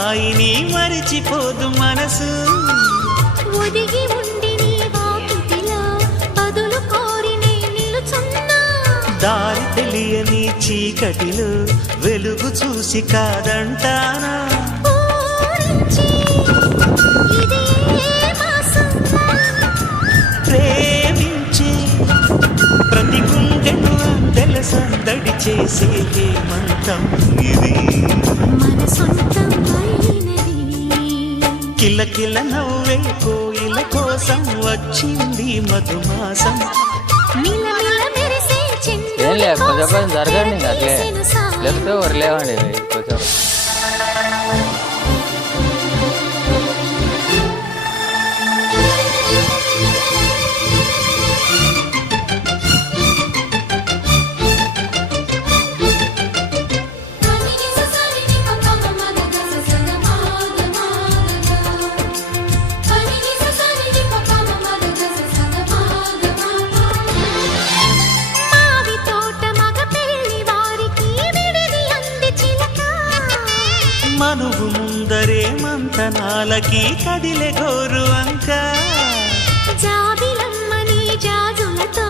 హాయిని మరిచిపోదు మనసు ఒదిగి ఉండి నీ వాకిటిలో బదులు కోరి నే నిలుచున్నా దారి తెలియని చీకటిలో వెలుగు చూసి కాదంటానా ఊరించి ఇదే మాసం ప్రేమించే ప్రతి గుండెను అందెల సందడి చేసే హేమంతం ఇది మన సొంతం అయినది కిలకిల నవ్వే కోయిల కోసం వచ్చింది మధుమాసం మిలమిల మెరిసే ఏం చంద్రుడి లేదు కొంచెం కోసం జరగండి ఇంకా అట్లే తెలిసిన సాయం. లేకపోతే ఎవరు లేవండి కొంచెం మావి తోట మగ పెళ్లి వారికి విడిది అంది చిలక మనువు ముందరే మంతనాలకి కదిలే గోరు అంక జాబిలమ్మని జాజులతో